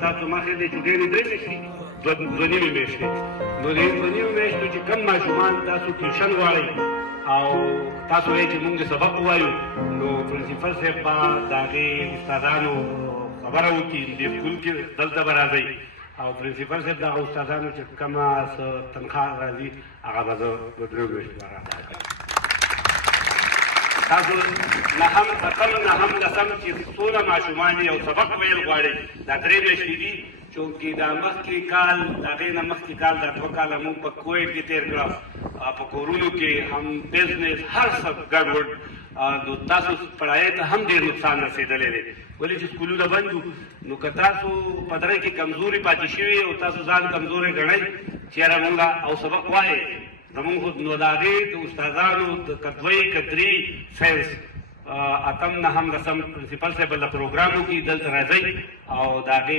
تاسو مخې دې چې ډېرې درې میاشتې دوه نیمې میاشتې نو دې دوه نیمو میاشتو چې کوم ماشومان تاسو ټیوشن غواړئ او تاسو وایئ چې موږ سبق ووایو نو پرنسپل صاحب به د هغې استادانو خبره وکړي دې سکول کې دلته به راځئ او پرنسپل صاحب دغه استادانو چې کومه څه تنخواه راځي هغه به زه په درېو میاشتو به راته کوم تاسو نهم اتم نهم لسم چې څونه ماشومان یو سبق ویل غواړي دا درې میاشتې دي چونکې دا مخکې کال د هغې نه مخکې کال دا دوه کاله موږ په کویټ کې تېر کړه په کورونو کې هم بزنس هر څه ګډوډ نو تاسو پړایۍ ته هم ډېر نقصان رسېدلی دی ولې چې سکولونه بند وو نو که تاسو په درې کې کمزوري پاتې شوي او تاسو ځان کمزوری ګڼئ چې یاره مونږ او سبق وایې زمونږ نو د هغې د استادانو د کدوی کدري ساینس اتم نهم لسم پرنسپل صاحب له پروګرام وکړي دلته راځئ او د هغې